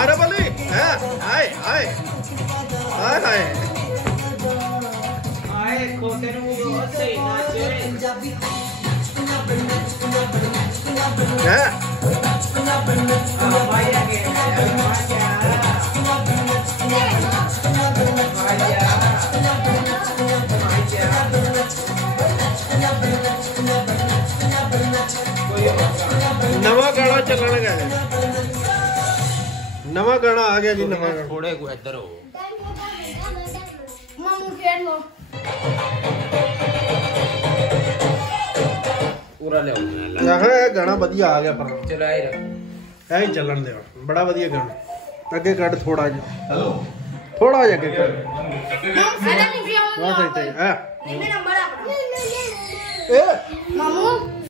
अरे बली है आए आए आए आए आए खोते नु बहुत सही नाचे है भाई आगे नवा गाना चलने गया नवा गाना आ गया जी नवा गाना थोड़े को इधर हो मामू खेल लो पूरा ले यहाँ गाना बढ़िया आ गया पर चलाए रख है ही चलन दे बड़ा बढ़िया गाना अगे कट थोड़ा जा हेलो थोड़ा जा के कर हम सही नहीं हां सही है नहीं नंबर ए